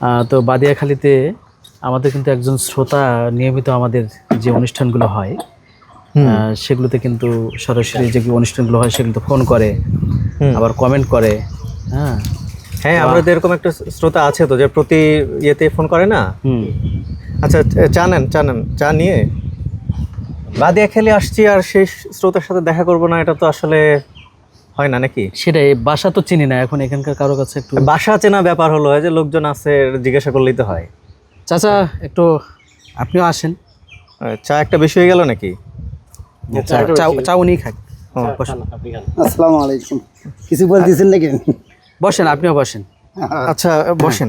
আহ, তো বাদিয়াখালীতে আমাদের কিন্তু একজন শ্রোতা নিয়মিত আমাদের যে অনুষ্ঠানগুলো হয় সেগুলোতে কিন্তু সরাসরি যে অনুষ্ঠানগুলো হয় সেগুলোতে ফোন করে আবার কমেন্ট করে হ্যাঁ। হ্যাঁ আমাদের এরকম একটা শ্রোতা আছে তো যে প্রতি ইয়েতে ফোন করে না? হুম। আচ্ছা চা নেন চা নেন চা নিয়ে। বাদিয়া খেলে আসছি আর সেই শ্রোতার সাথে দেখা করব না এটা তো আসলে হয় না নাকি? সেটাই বাসা তো চিনি না এখন এখানকার কারও কাছে একটু বাসা চেনা ব্যাপার হলো যে লোকজন আছে জিজ্ঞাসা করলেই তো হয়। চাচা একটু আপনিও আসেন। চা একটা বেশি হয়ে গেল নাকি? চা উনি বসুন। আসসালামু আলাইকুম। কিছু বলতেছেন নাকি? বসেন আপনিও বসেন। আচ্ছা বসেন।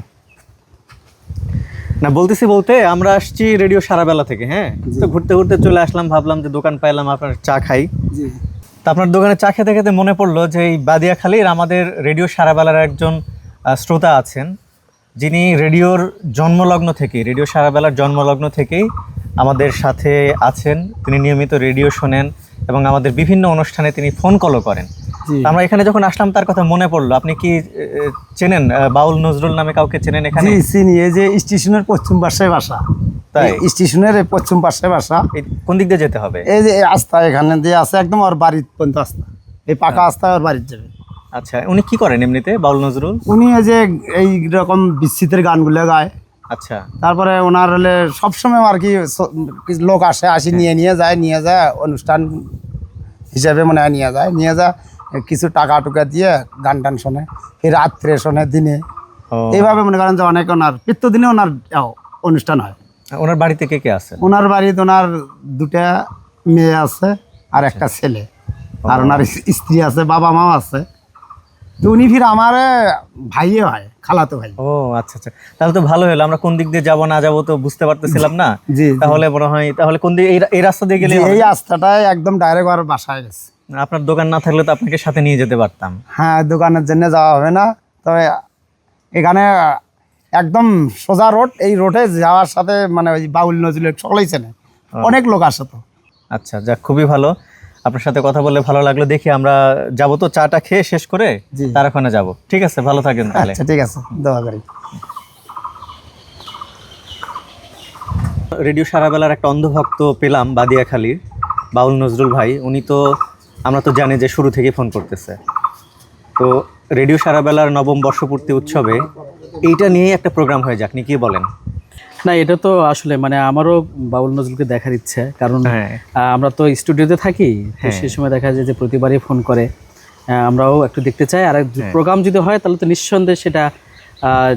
না বলতেছি বলতে আমরা আসছি রেডিও সারাবেলা থেকে হ্যাঁ? তো ঘুরতে ঘুরতে চলে আসলাম ভাবলাম যে দোকান পাইলাম আপনার চা খাই। জি। তা আপনার দোকানে চা খেতে খেতে মনে পড়ল যে এই বাদিয়াখালীর আমাদের রেডিও সারাবেলার একজন শ্রোতা আছেন। যিনি রেডিওর জন্মলগ্ন থেকে রেডিও সারাবেলার জন্মলগ্ন থেকেই আমাদের সাথে আছেন। তিনি নিয়মিত রেডিও শোনেন এবং আমাদের বিভিন্ন অনুষ্ঠানে তিনি ফোন কলও করেন। আমরা এখানে যখন আসলাম তার কথা মনে পড়ল। আপনি কি চেনেন বাউল নজরুল নামে কাউকে চেনেন এখানে? চিনি। এই যে স্টেশনের পশ্চিম পাশে বাসা। স্টেশনের পশ্চিম পাশে বাসা। কোন দিক দিয়ে যেতে হবে? এই যে এই আস্থা এখানে দিয়ে আছে একদম ওর বাড়ির পর্যন্ত আস্থা। এই পাকা আস্থা ওর বাড়ির যাবে। আচ্ছা উনি কি করেন এমনিতে বাউল নজরুল? উনি এই যে এই রকম বিচ্ছিতের গানগুলো গায়। আচ্ছা। তারপরে ওনার হলে সবসময় আর কি লোক আসে আসি নিয়ে নিয়ে যায় নিয়ে যায় অনুষ্ঠান হিসাবে মনে হয় নিয়ে যায় নিয়ে যায় কিছু টাকা টুকা দিয়ে গান টান শোনে। ফির রাত্রে শোনে দিনে। এইভাবে মনে করেন যে অনেক ওনার দিনে ওনার অনুষ্ঠান হয়। ওনার বাড়িতে কে কে আছে ওনার বাড়িতে ওনার দুটা মেয়ে আছে আর একটা ছেলে। আর ওনার স্ত্রী আছে বাবা মাও আছে। তো উনি ফির আমার ভাইয়ে হয় খালাতো ভাই। ও আচ্ছা আচ্ছা। তাহলে তো ভালো হলো আমরা কোন দিক দিয়ে যাব না যাব তো বুঝতে পারতেছিলাম না। জি তাহলে মনে হয় তাহলে কোন দিকে এই রাস্তা দিয়ে গেলে এই রাস্তাটায় একদম ডাইরেক্ট আর বাসায় গেছে। আপনার দোকান না থাকলে তো আপনাকে সাথে নিয়ে যেতে পারতাম। হ্যাঁ দোকানের জন্য যাওয়া হবে না। তবে এখানে একদম সোজা রোড এই রোডে যাওয়ার সাথে মানে ওই বাউল নজরুলের সকলেই চেনে। অনেক লোক আসে তো। আচ্ছা যাক খুবই ভালো। আপনার সাথে কথা বলে ভালো লাগল দেখি আমরা যাব তো চাটা খেয়ে শেষ করে। তার ওখানে যাব। ঠিক আছে ভালো থাকেন তাহলে। আচ্ছা ঠিক আছে দোয়া করি। রেডিও সারাবেলার একটা অন্ধভক্ত পেলাম বাদিয়াখালীর বাউল নজরুল ভাই। উনি তো আমরা তো জানি যে শুরু থেকে ফোন করতেছে। তো রেডিও সারাবেলার নবম বর্ষপূর্তি উৎসবে এইটা নিয়ে একটা প্রোগ্রাম হয়ে যাক কি বলেন না এটা তো আসলে মানে আমারও বাউল নজরুলকে দেখার ইচ্ছে কারণ হ্যাঁ আমরা তো স্টুডিওতে থাকি তো হ্যাঁ। সেই সময় দেখা যায় যে প্রতিবারই ফোন করে আমরাও একটু দেখতে চাই আর হ্যাঁ। প্রোগ্রাম যদি হয় তাহলে তো নিঃসন্দেহে সেটা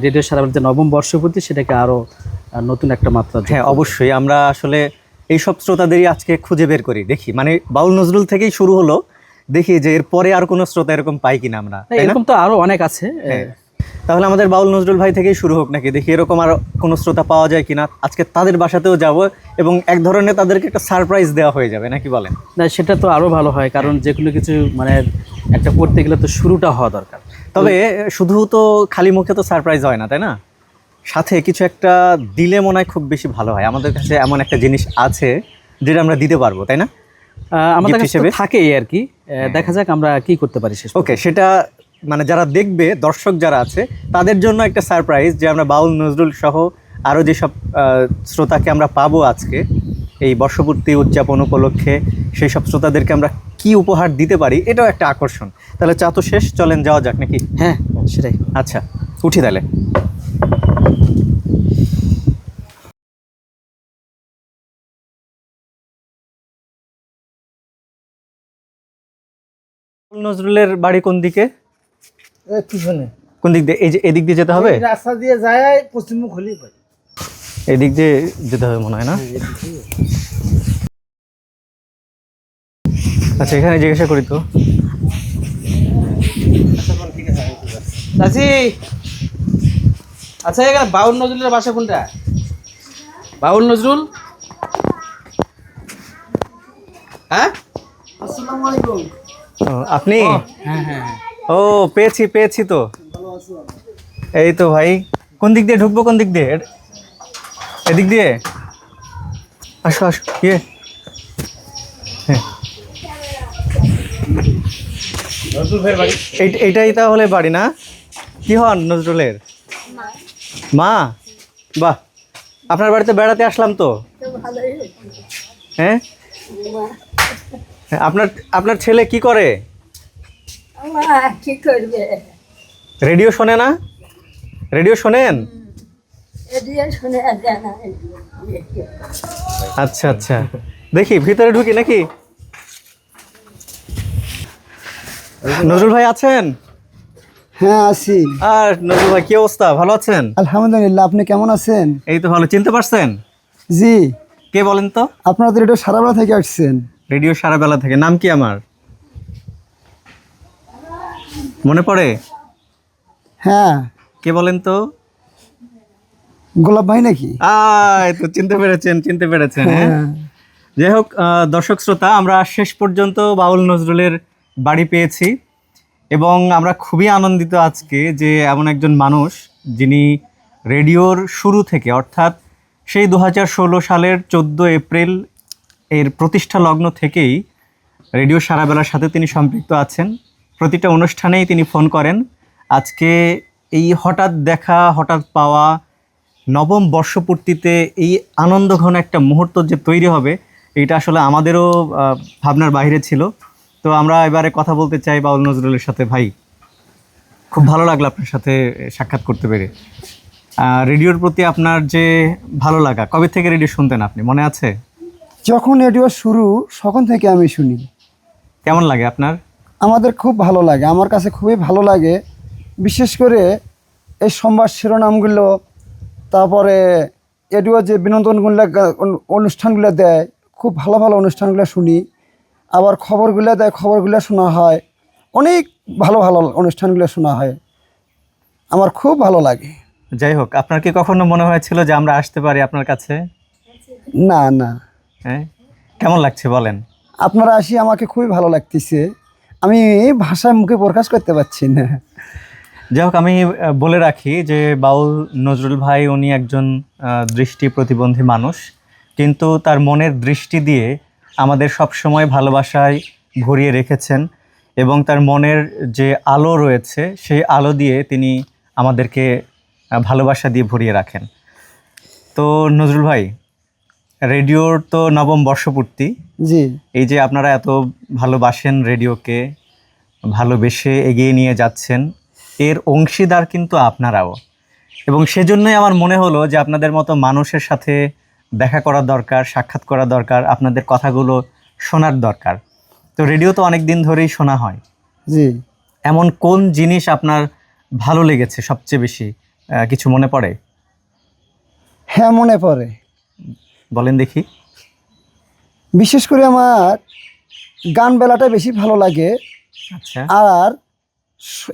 রেডিও সারা যে নবম বর্ষপূর্তি সেটাকে আরও আহ, নতুন একটা মাত্রা হ্যাঁ অবশ্যই আমরা আসলে এই সব শ্রোতাদেরই আজকে খুঁজে বের করি দেখি মানে বাউল নজরুল থেকেই শুরু হলো দেখি যে এর পরে আর কোনো শ্রোতা এরকম পাই কিনা আমরা? এরকম তো আরও অনেক আছে হ্যাঁ। তাহলে আমাদের বাউল নজরুল ভাই থেকেই শুরু হোক নাকি? দেখি এরকম আর কোনো শ্রোতা পাওয়া যায় কিনা। আজকে তাদের বাসাতেও যাব এবং এক ধরনের তাদেরকে একটা সারপ্রাইজ দেওয়া হয়ে যাবে নাকি বলেন? না সেটা তো আরও ভালো হয় কারণ যে কোনো কিছু মানে একটা করতে গেলে তো শুরুটা হওয়া দরকার। তবে শুধু তো খালি মুখে তো সারপ্রাইজ হয় না তাই না? সাথে কিছু একটা দিলে মনে হয় খুব বেশি ভালো হয়। আমাদের কাছে এমন একটা জিনিস আছে যেটা আমরা দিতে পারব তাই না? আমাদের কাছে? থাকেই আর কি। দেখা যাক আমরা কি করতে পারি ওকে সেটা মানে যারা দেখবে দর্শক যারা আছে তাদের জন্য একটা সারপ্রাইজ যে আমরা বাউল নজরুল সহ আরও যেসব শ্রোতাকে আমরা পাবো আজকে এই বর্ষপূর্তি উদযাপন উপলক্ষে সেই সব শ্রোতাদেরকে আমরা কি উপহার দিতে পারি এটাও একটা আকর্ষণ। তাহলে চা তো শেষ চলেন যাওয়া যাক নাকি? হ্যাঁ সেটাই। আচ্ছা উঠি তাহলে। নজরুলের বাড়ি কোন দিকে? পিছনে। কোন দিক দিয়ে? এই যে এদিক দিয়ে যেতে হবে? রাস্তা দিয়ে যায় পশ্চিমমুখ হলেই পাই এদিক দিয়ে যেতে হবে মনে হয় না? আচ্ছা এখানে জিজ্ঞাসা করি তো। চাচি! আচ্ছা এখানে বাউল নজরুলের বাসা কোনটা? বাউল নজরুল? হ্যাঁ? আসসালামু আলাইকুম। আপনি? হ্যাঁ হ্যাঁ। ও পেয়েছি পেয়েছি তো। এই তো ভাই কোন দিক দিয়ে ঢুকবো কোন দিক দিয়ে? এদিক দিয়ে? আসো আসো ইয়ে। হ্যাঁ। এই- এইটাই তাহলে বাড়ি না? কি হন নজরুলের? মা? বাহ আপনার বাড়িতে বেড়াতে আসলাম তো। হ্যাঁ হ্যাঁ, আপনার আপনার ছেলে কি করে? কি করবে? রেডিও শোনে না? রেডিও শোনেন? আচ্ছা আচ্ছা। দেখি ভিতরে ঢুকি নাকি? নজরুল ভাই আছেন? হ্যাঁ আছি। আর নজরুল ভাই কি অবস্থা? ভালো আছেন? আলহামদুলিল্লাহ আপনি কেমন আছেন? এই তো ভালো চিনতে পারছেন? জি। কে বলেন তো? আপনারা তো রেডিও সারা বেলা থেকে আসছেন। রেডিও সারা বেলা থেকে নাম কি আমার? মনে পড়ে? হ্যাঁ। কে বলেন তো? গোলাপ ভাই নাকি? আয় তো চিনতে পেরেছেন চিনতে পেরেছেন হ্যাঁ? হ্যাঁ। যাই হোক দর্শক শ্রোতা আমরা শেষ পর্যন্ত বাউল নজরুলের বাড়ি পেয়েছি এবং আমরা খুবই আনন্দিত আজকে যে এমন একজন মানুষ যিনি রেডিওর শুরু থেকে অর্থাৎ সেই দু হাজার ষোলো সালের চোদ্দ এপ্রিল এর প্রতিষ্ঠা লগ্ন থেকেই রেডিও সারাবেলার সাথে তিনি সম্পৃক্ত আছেন। প্রতিটা অনুষ্ঠানেই তিনি ফোন করেন। আজকে এই হঠাৎ দেখা হঠাৎ পাওয়া নবম বর্ষপূর্তিতে এই আনন্দঘন একটা মুহূর্ত যে তৈরি হবে এটা আসলে আমাদেরও ভাবনার বাইরে ছিল। তো আমরা এবারে কথা বলতে চাই বাউল নজরুলের সাথে। ভাই খুব ভালো লাগল আপনার সাথে সাক্ষাৎ করতে পেরে। রেডিওর প্রতি আপনার যে ভালো লাগা কবে থেকে রেডিও শুনতেন আপনি মনে আছে? যখন রেডিও শুরু তখন থেকে আমি শুনি। কেমন লাগে আপনার? আমাদের খুব ভালো লাগে আমার কাছে খুবই ভালো লাগে। বিশেষ করে এই সংবাদ শিরোনামগুলো তারপরে রেডিও যে বিনোদনগুলো অনুষ্ঠানগুলো দেয় খুব ভালো ভালো অনুষ্ঠানগুলো শুনি। আবার খবরগুলো দেয় খবরগুলো শোনা হয় অনেক ভালো ভালো অনুষ্ঠানগুলো শোনা হয়। আমার খুব ভালো লাগে। যাই হোক আপনার কি কখনো মনে হয়েছিল যে আমরা আসতে পারি আপনার কাছে? না না। হ্যাঁ? কেমন লাগছে বলেন? আপনারা আসি আমাকে খুবই ভালো লাগতেছে। আমি ভাষায় মুখে প্রকাশ করতে পারছি না। যাই হোক আমি বলে রাখি যে বাউল নজরুল ভাই উনি একজন দৃষ্টি প্রতিবন্ধী মানুষ। কিন্তু তার মনের দৃষ্টি দিয়ে আমাদের সব সময় ভালোবাসায় ভরিয়ে রেখেছেন এবং তার মনের যে আলো রয়েছে, সেই আলো দিয়ে তিনি আমাদেরকে ভালোবাসা দিয়ে ভরিয়ে রাখেন। তো নজরুল ভাই রেডিওর তো নবম বর্ষপূর্তি। জি। এই যে আপনারা এত ভালোবাসেন রেডিওকে ভালোবেসে এগিয়ে নিয়ে যাচ্ছেন এর অংশীদার কিন্তু আপনারাও। এবং সেজন্যই আমার মনে হলো যে আপনাদের মতো মানুষের সাথে দেখা করা দরকার সাক্ষাৎ করা দরকার আপনাদের কথাগুলো শোনার দরকার। তো রেডিও তো অনেক দিন ধরেই শোনা হয়। জি। এমন কোন জিনিস আপনার ভালো লেগেছে সবচেয়ে বেশি? কিছু মনে পড়ে? হ্যাঁ মনে পড়ে। বলেন দেখি। বিশেষ করে আমার গান বেলাটা বেশি ভালো লাগে। আচ্ছা। আর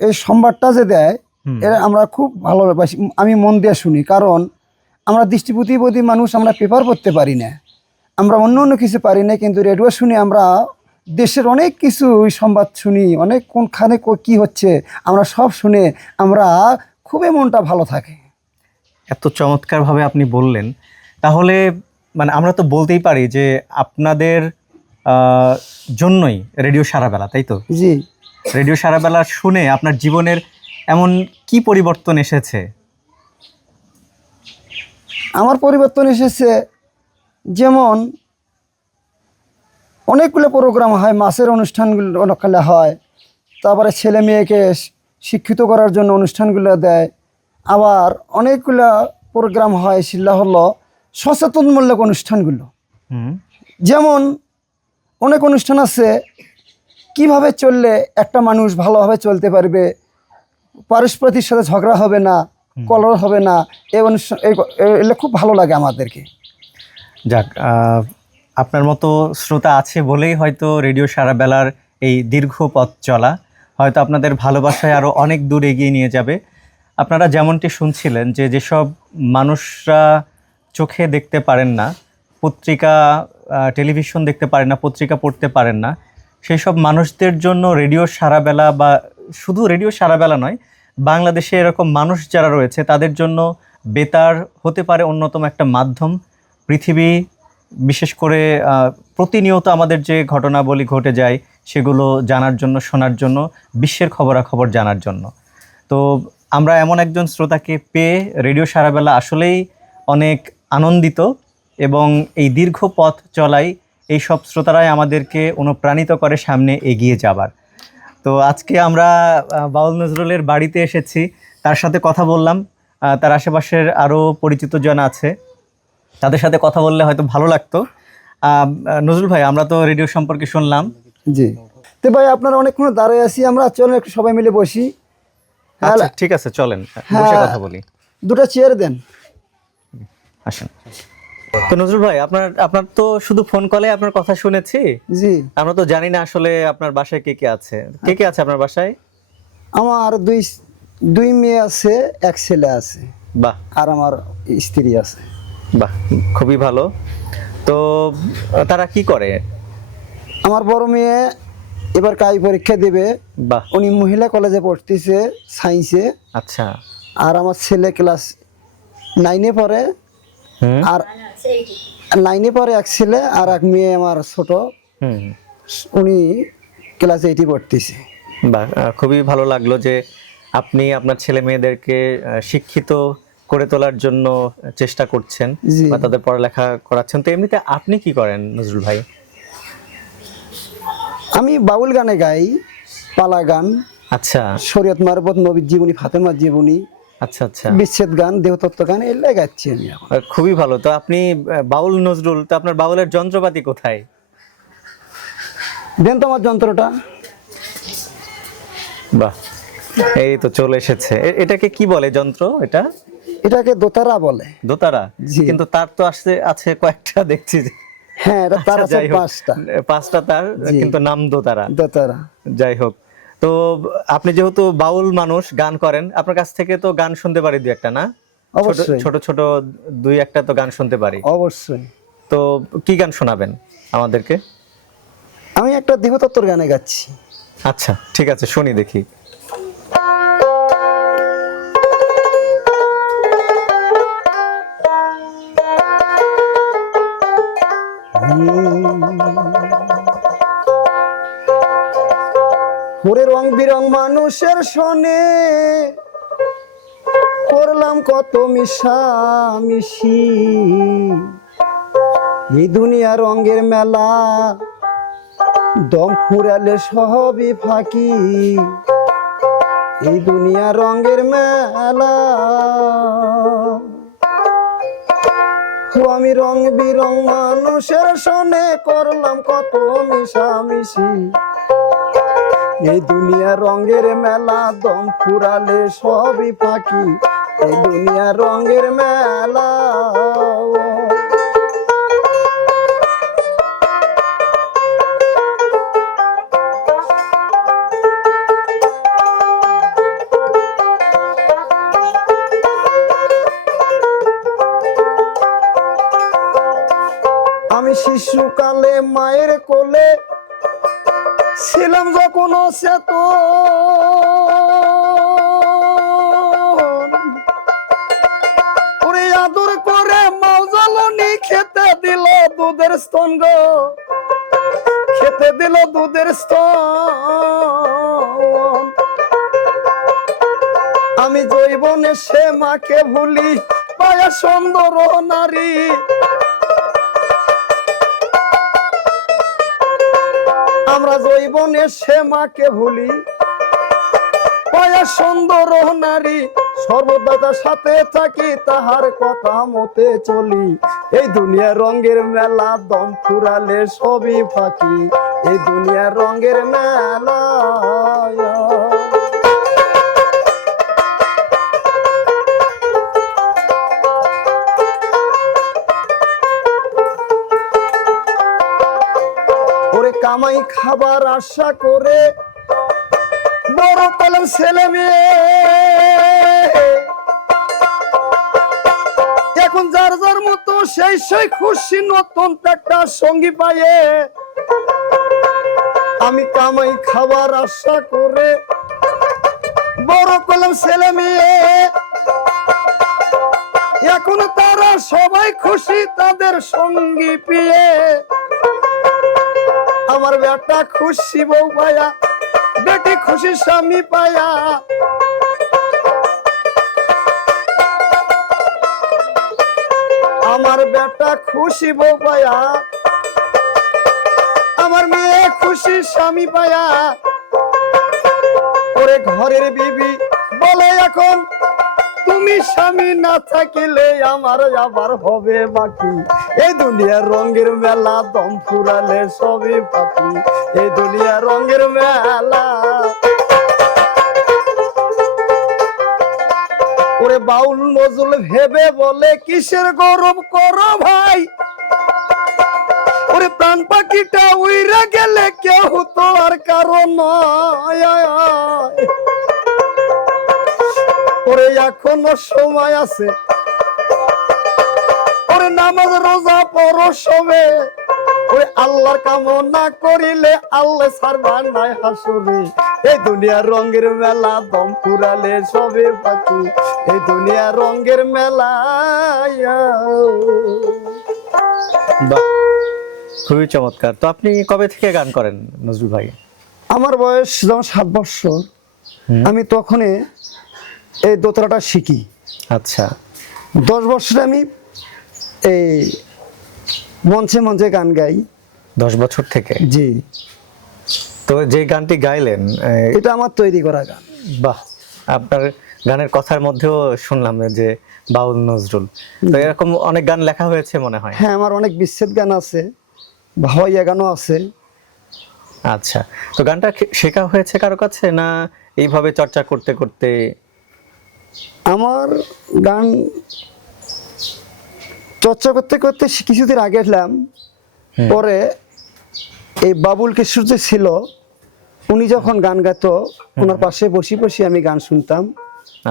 এই সংবাদটা যে দেয়। এরা আমরা খুব ভালোবাসি আমি মন দিয়ে শুনি। কারণ আমরা দৃষ্টিপ্রতিবন্ধী মানুষ আমরা পেপার পড়তে পারি না। আমরা অন্য অন্য কিছু পারি না কিন্তু রেডিও শুনি আমরা দেশের অনেক কিছু সংবাদ শুনি অনেক কোনখানে কো- কি হচ্ছে আমরা সব শুনে আমরা খুবই মনটা ভালো থাকে। এত চমৎকারভাবে আপনি বললেন। তাহলে মানে আমরা তো বলতেই পারি যে আপনাদের জন্যই রেডিও সারাবেলা তাই তো? জি। রেডিও সারাবেলা শুনে আপনার জীবনের এমন কি পরিবর্তন এসেছে? আমার পরিবর্তন এসেছে যেমন অনেকগুলো প্রোগ্রাম হয় মাসের অনুষ্ঠানগুলো অনেকগুলো হয় তারপরে ছেলে মেয়েকে শিক্ষিত করার জন্য অনুষ্ঠানগুলো দেয় আবার অনেকগুলো প্রোগ্রাম হয় সেগুলো হলো সচেতনমূলক অনুষ্ঠানগুলো। যেমন অনেক অনুষ্ঠান আছে কীভাবে চললে একটা মানুষ ভালোভাবে চলতে পারবে পারস্পরিক সাথে ঝগড়া হবে না কলর হবে না এই অনুষ্ঠান এগুলো খুব ভালো লাগে আমাদেরকে। যাক আপনার মতো শ্রোতা আছে বলেই হয়তো রেডিও সারাবেলার এই দীর্ঘ পথ চলা হয়তো আপনাদের ভালোবাসায় আরও অনেক দূর এগিয়ে নিয়ে যাবে। আপনারা যেমনটি শুনছিলেন যে যেসব মানুষরা চোখে দেখতে পারেন না, পত্রিকা টেলিভিশন দেখতে পারেন না, পত্রিকা পড়তে পারেন না। সেই সব মানুষদের জন্য রেডিও সারাবেলা বা শুধু রেডিও সারাবেলা নয়, বাংলাদেশে এরকম মানুষ যারা রয়েছে, তাদের জন্য বেতার হতে পারে অন্যতম একটা মাধ্যম। পৃথিবী, বিশেষ করে প্রতিনিয়ত আমাদের যে ঘটনাবলী ঘটে যায়, সেগুলো জানার জন্য, শোনার জন্য, বিশ্বের খবরাখবর জানার জন্য। তো আমরা এমন একজন শ্রোতাকে পেয়ে রেডিও সারাবেলা আসলেই অনেক আনন্দিত এবং এই দীর্ঘ পথ চলাই এই সব শ্রোতারাই আমাদেরকে অনুপ্রাণিত করে সামনে এগিয়ে যাবার। তো আজকে আমরা বাউল নজরুলের বাড়িতে এসেছি। তার সাথে কথা বললাম। তার আশেপাশের আরও পরিচিত জন আছে। তাদের সাথে কথা বললে হয়তো ভালো লাগতো। নজরুল ভাই আমরা তো রেডিও সম্পর্কে শুনলাম। জি। তো ভাই আপনারা অনেকক্ষণ দাঁড়িয়ে আছি। আমরা চলেন একটু সবাই মিলে বসি। হ্যাঁ আচ্ছা ঠিক আছে চলেন বসে কথা বলি। দুটো চেয়ার দেন। আসেন। তো নজরুল ভাই আপনার আপনার তো শুধু ফোন কলে আপনার কথা শুনেছি। জি। আমরা তো জানি না আসলে আপনার বাসায় কে কে আছে। কে কে আছে আপনার বাসায়? আমার দুই দুই মেয়ে আছে এক ছেলে আছে। বাহ। আর আমার স্ত্রী আছে। বাহ খুবই ভালো। তো তারা কি করে? আমার বড় মেয়ে এবার কাই পরীক্ষা দেবে। বাহ। উনি মহিলা কলেজে পড়তেছে সায়েন্সে আচ্ছা। আর আমার ছেলে ক্লাস নাইনে পড়ে। আর নাইনে পরে এক ছেলে আর এক মেয়ে আমার ছোট। উনি ক্লাস এইটে পড়তেছে। বাহ খুবই ভালো লাগল যে আপনি আপনার ছেলে মেয়েদেরকে শিক্ষিত করে তোলার জন্য চেষ্টা করছেন। বা তাদের পড়ালেখা করাচ্ছেন। তো এমনিতে আপনি কি করেন নজরুল ভাই? আমি বাউল গানে গাই পালা গান আচ্ছা। শরীয়ত মারবত নবীর জীবনী ফাতেমার জীবনী আচ্ছা আচ্ছা। বিচ্ছেদ গান দেহতত্ত্ব গান এগুলো গাচ্ছি আমি খুবই ভালো। তো আপনি বাউল নজরুল তো আপনার বাউলের যন্ত্রপাতি কোথায়? দেন তো আমার যন্ত্রটা। বাহ এই তো চলে এসেছে। এটাকে কি বলে যন্ত্র এটা? এটাকে দোতারা বলে। দোতারা? কিন্তু তার তো আসছে আছে কয়েকটা দেখছি যে। হ্যাঁ এটা তার আচ্ছা, আছে পাঁচটা। পাঁচটা তার কিন্তু নাম দোতারা। দোতারা। যাই হোক তো আপনি যেহেতু বাউল মানুষ গান করেন আপনার কাছ থেকে তো গান শুনতে পারি দুই একটা না? অবশ্যই। ছোট ছোট দুই একটা তো গান শুনতে পারি। অবশ্যই। তো কি গান শোনাবেন আমাদেরকে? আমি একটা দেহতত্ত্বর গানে গাচ্ছি। আচ্ছা ঠিক আছে শুনি দেখি। বিরং মানুষের সনে করলাম কত মিশা মিশি। এই দুনিয়া রঙের মেলা, দম ফুরালে সবই ফাঁকি। এই দুনিয়া রঙের মেলা আমি রং বিরং মানুষের সনে করলাম কত মিশামিশি এই দুনিয়া রঙের মেলা, দম ফুরালে সবই পাখি এই দুনিয়া রঙের মেলা আমি শিশুকালে মায়ের কোলে ছিলাম যখন সেত ওরে আদর করে মাউজালনি খেতে দিল দুধের স্তন গো। খেতে দিল দুধের স্তন। আমি জৈবনে সে মাকে ভুলি, পায়া সুন্দর নারী। আমরা জৈবনে সে মাকে ভুলি। পায়া সুন্দর নারী সর্বদাতার সাথে থাকি, তাহার কথা মতে চলি। এই দুনিয়া রঙের মেলা, দম ফুরালে সবই ফাঁকি। এই দুনিয়া রঙের মেলা কামাই খাবার আশা করে বড় কলম ছেলে মেয়ে। এখন যার যার মতো সেই সেই খুশি নতুন একটা সঙ্গী পায়ে। আমি কামাই খাবার আশা করে বড় কলম ছেলে মেয়ে। এখন তারা সবাই খুশি তাদের সঙ্গী পেয়ে। আমার বেটা খুশি বউ পায়া, বেটি খুশি স্বামী পায়া। আমার বেটা খুশি বউ পায়া, আমার মেয়ে খুশি স্বামী পায়া। ওরে ঘরের বিবি বলে এখন তুমি স্বামী না থাকিলে আমার আবার হবে বাকি। এই দুনিয়ার রঙের মেলা দম ফুরালে সবই পাখি এই দুনিয়ার রঙের মেলা। ওরে বাউল নজরুল ভেবে বলে, কিসের গৌরব করো ভাই? ওরে প্রাণ পাখিটা উইরা গেলে কেউ তো আর কারণ নয়। ওরে এখনও সময় আছে। ওরে নামাজ রোজা পড়ো সবে। ওরে আল্লাহর কামনা করিলে আল্লাহ সারবার নাই হাসরে। এই দুনিয়ার রঙের মেলা দম পুরালে সবে পাখি। এই দুনিয়ার রঙের মেলা বাহ খুবই চমৎকার। তো আপনি কবে থেকে গান করেন নজরুল ভাই? আমার বয়স যখন সাত বছর আমি তখনই এই দোতলাটা শিখি। আচ্ছা। দশ বছরে আমি এই মঞ্চে মঞ্চে গান গাই। দশ বছর থেকে? জি। তো যে গানটি গাইলেন এটা আমার তৈরি করা গান। বাহ আপনার গানের কথার মধ্যেও শুনলাম যে বাউল নজরুল। তো এরকম অনেক গান লেখা হয়েছে মনে হয়। হ্যাঁ আমার অনেক বিচ্ছেদ গান আছে ভাওয়াইয়া গানও আছে। আচ্ছা তো গানটা শেখা হয়েছে কারও কাছে না এইভাবে চর্চা করতে করতে আমার গান চর্চা করতে করতে কিছুদিন আগে এলাম পরে এই বাবুল কিশোর যে ছিল উনি যখন গান গাইতো ওনার পাশে বসে বসে আমি গান শুনতাম।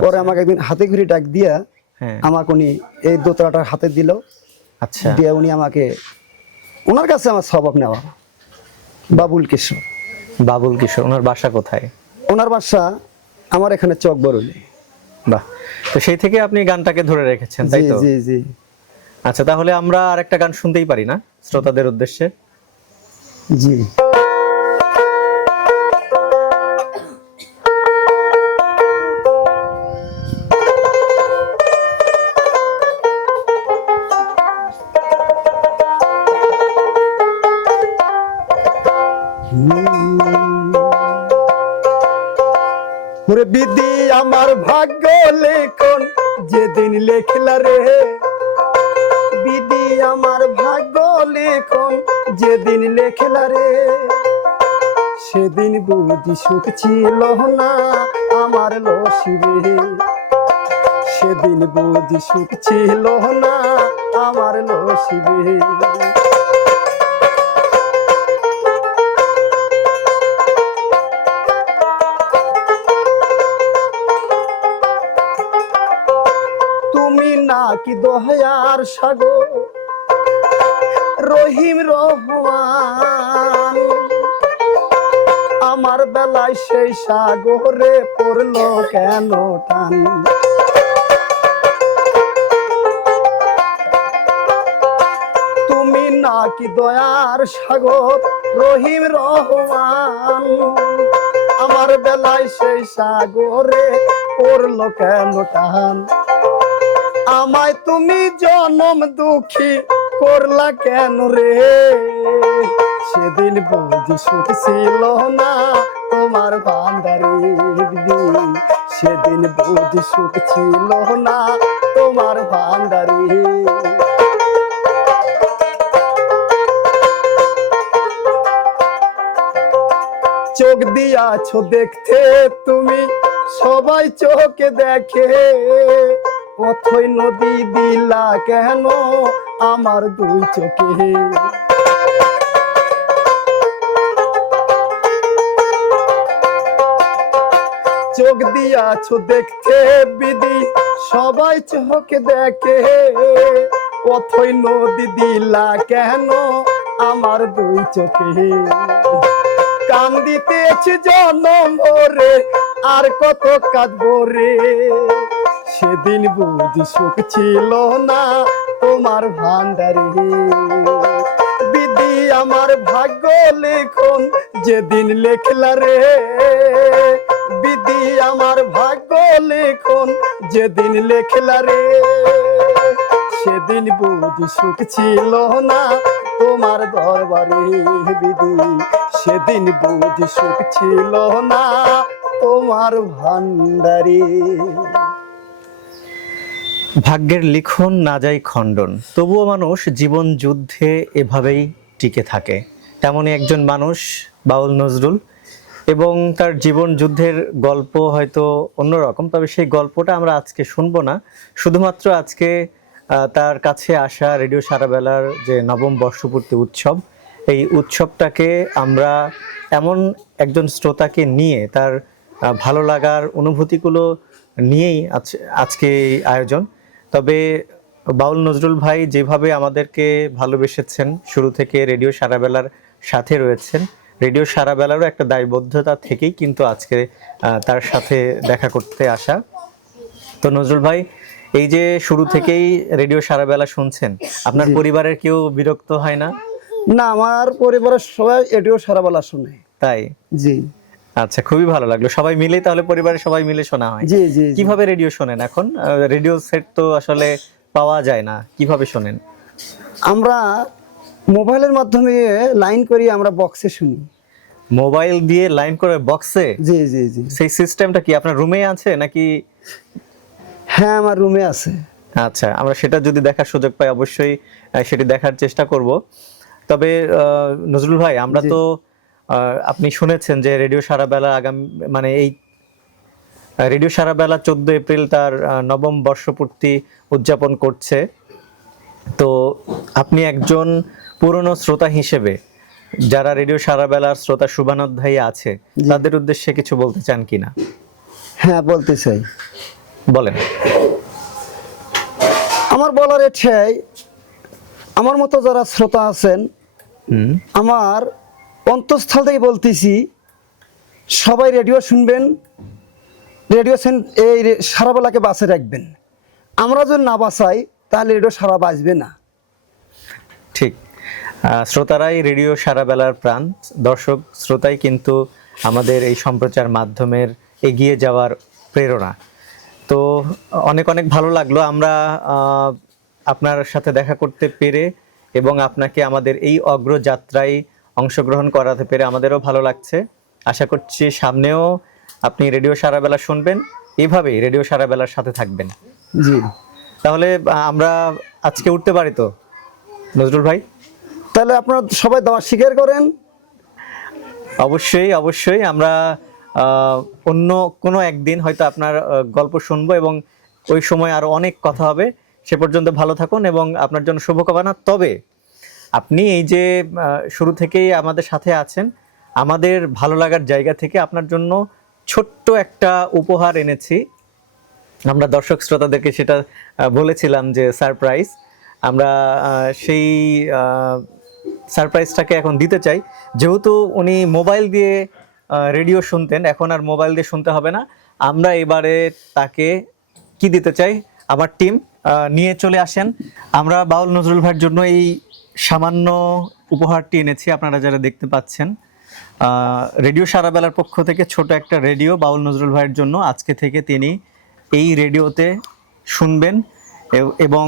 পরে আমাকে একদিন হাতে ঘুরে ডাক দিয়া হ্যাঁ। আমাকে উনি এই দোতলাটার হাতে দিল। আচ্ছা। দিয়ে উনি আমাকে ওনার কাছে আমার স্বভাব নেওয়া। বাবুল কিশোর। বাবুল কিশোর ওনার বাসা কোথায়? ওনার বাসা আমার এখানে চক বরলি বাহ। তো সেই থেকে আপনি গানটাকে ধরে রেখেছেন তাই তো? জি জি। আচ্ছা তাহলে আমরা আরেকটা গান শুনতেই পারি না শ্রোতাদের উদ্দেশ্যে? জি। বিধি আমার ভাগ্য লেখন, যেদিন লেখলা রে। বিধি আমার ভাগ্য লেখন, যেদিন লেখলা রে। সেদিন বুঝি সুখ ছিল না আমার লসিবে সেদিন বুঝি সুখ ছিল না আমার লসিবে নাকি দহায়ার সাগর। রহিম রহমান, আমার বেলায় সেই সাগরে পড়ল কেন টান? তুমি নাকি দয়ার সাগর, রহিম রহমান, আমার বেলায় সেই সাগরে পড়ল কেন টান? আমায় তুমি জনম দুঃখী করলা কেন রে? সেদিন বুঝি সুখ না তোমার দিদি সেদিন বুঝি সুখ না তোমার ভান্ডারে চোখ দিয়াছো দেখতে তুমি, সবাই চোখে দেখে। অথই নদী দিলা কেন আমার দুই চোখে? চোখ দিয়াছো দেখতে বিধি সবাই চোখে দেখে। অথই নদী দিলা কেন আমার দুই চোখে? কান্দিতেছি জনম ভরে আর কত কাঁদবো রে? সেদিন বুঝি সুখ ছিল না তোমার ভান্ডারে বিধি আমার ভাগ্য লেখন যেদিন লেখলা রে। বিধি আমার ভাগ্য লেখন যেদিন লেখলা রে। সেদিন বুঝি সুখ ছিল না তোমার দরবারে। বিধি সেদিন বুঝি সুখ ছিল না তোমার ভান্ডারে ভাগ্যের লিখন না যায় খণ্ডন। তবুও মানুষ জীবন যুদ্ধে এভাবেই টিকে থাকে। তেমনই একজন মানুষ, বাউল নজরুল, এবং তার জীবন যুদ্ধের গল্প হয়তো অন্যরকম, তবে সেই গল্পটা আমরা আজকে শুনব না। শুধুমাত্র আজকে তার কাছে আসা রেডিও সারাবেলার যে নবম বর্ষপূর্তি উৎসব, এই উৎসবটাকে আমরা এমন একজন শ্রোতাকে নিয়ে, তার ভালো লাগার অনুভূতিগুলো নিয়েই আজ- আজকে এই আয়োজন। তবে বাউল নজরুল ভাই যেভাবে আমাদেরকে ভালোবেসেছেন শুরু থেকে রেডিও সারাবেলার সাথে রয়েছেন। রেডিও সারাবেলারও একটা দায়বদ্ধতা থেকেই কিন্তু আজকে তার সাথে দেখা করতে আসা। তো নজরুল ভাই এই যে শুরু থেকেই রেডিও সারাবেলা শুনছেন আপনার পরিবারের কেউ বিরক্ত হয় না? না আমার পরিবারের সবাই রেডিও সারাবেলা শুনে। তাই? জি। আচ্ছা খুবই ভালো লাগল। সবাই মিলে তাহলে পরিবারের সবাই মিলে শোনা হয়। জি জি। কীভাবে রেডিও শোনেন এখন? রেডিও সেট তো আসলে পাওয়া যায় না। কীভাবে শোনেন? আমরা মোবাইলের মাধ্যমে লাইন করি আমরা বক্সে শুনি। মোবাইল দিয়ে লাইন করে বক্সে? জি জি জি। সেই সিস্টেমটা কি আপনার রুমে আছে নাকি? হ্যাঁ আমার রুমে আছে। আচ্ছা আমরা সেটা যদি দেখার সুযোগ পাই অবশ্যই সেটি দেখার চেষ্টা করব। তবে নজরুল ভাই আমরা তো আপনি শুনেছেন যে রেডিও সারাবেলা আগামী মানে এই রেডিও সারাবেলা চোদ্দ এপ্রিল তার নবম বর্ষপূর্তি উদযাপন করছে। তো আপনি একজন পুরনো শ্রোতা হিসেবে যারা রেডিও সারাবেলার শ্রোতা শুভানোধ্যায়ী আছে তাদের উদ্দেশ্যে কিছু বলতে চান কিনা? হ্যাঁ বলতে চাই। বলেন। আমার বলার এটাই আমার মতো যারা শ্রোতা আছেন আমার অন্তঃস্থল থেকে বলতেছি, সবাই রেডিও শুনবেন, রেডিও এই সারাবেলাকে বাঁচে রাখবেন। আমরা যদি না বাঁচাই তাহলে রেডিও সারা বাঁচবে না। ঠিক। শ্রোতারাই রেডিও সারা বেলার প্রাণ। দর্শক, শ্রোতাই কিন্তু আমাদের এই সম্প্রচার মাধ্যমের এগিয়ে যাওয়ার প্রেরণা। তো অনেক অনেক ভালো লাগল। আমরা আপনার সাথে দেখা করতে পেরে এবং আপনাকে আমাদের এই অগ্রযাত্রায় অংশগ্রহণ করাতে পেরে আমাদেরও ভালো লাগছে। আশা করছি সামনেও আপনি রেডিও সারাবেলা শুনবেন। এভাবেই রেডিও সারাবেলার সাথে থাকবেন। জি। তাহলে আমরা আজকে উঠতে পারি তো? নজরুল ভাই? তাহলে আপনারা সবাই দেওয়া স্বীকার করেন। অবশ্যই অবশ্যই। আমরা অন্য কোনো একদিন হয়তো আপনার গল্প শুনব এবং ওই সময় আরও অনেক কথা হবে। সে পর্যন্ত ভালো থাকুন এবং আপনার জন্য শুভকামনা। তবে আপনি এই যে শুরু থেকেই আমাদের সাথে আছেন, আমাদের ভালো লাগার জায়গা থেকে আপনার জন্য ছোট্ট একটা উপহার এনেছি। আমরা দর্শক শ্রোতাদেরকে সেটা বলেছিলাম যে সারপ্রাইজ। আমরা সেই সারপ্রাইজটাকে এখন দিতে চাই। যেহেতু উনি মোবাইল দিয়ে রেডিও শুনতেন, এখন আর মোবাইল দিয়ে শুনতে হবে না। আমরা এবারে তাকে কি দিতে চাই? আমার টিম নিয়ে চলে আসেন। আমরা বাউল নজরুল ভাইয়ের জন্য এই সামান্য উপহারটি এনেছি, আপনারা যারা দেখতে পাচ্ছেন। রেডিও সারাবেলার পক্ষ থেকে ছোট একটা রেডিও বাউল নজরুল ভাইয়ের জন্য। আজকে থেকে তিনি এই রেডিওতে শুনবেন এবং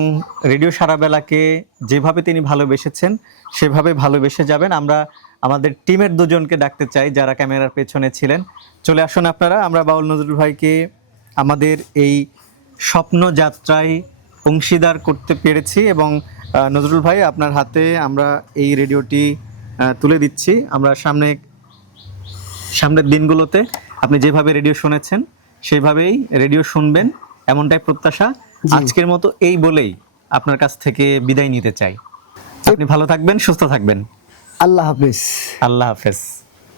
রেডিও সারাবেলাকে যেভাবে তিনি ভালোবেসেছেন, সেভাবে ভালোবেসে যাবেন। আমরা আমাদের টিমের দুজনকে ডাকতে চাই যারা ক্যামেরার পেছনে ছিলেন। চলে আসুন আপনারা, আমরা বাউল নজরুল ভাইকে আমাদের এই স্বপ্ন যাত্রায় অংশীদার করতে পেরেছি এবং নজরুল ভাই আপনার হাতে আমরা এই রেডিওটি তুলে দিচ্ছি। আমরা সামনে সামনের দিনগুলোতে আপনি যেভাবে রেডিও শুনেছেন সেভাবেই রেডিও শুনবেন এমনটাই প্রত্যাশা। আজকের মতো এই বলেই আপনার কাছ থেকে বিদায় নিতে চাই। আপনি ভালো থাকবেন সুস্থ থাকবেন। আল্লাহ হাফিজ। আল্লাহ হাফেজ।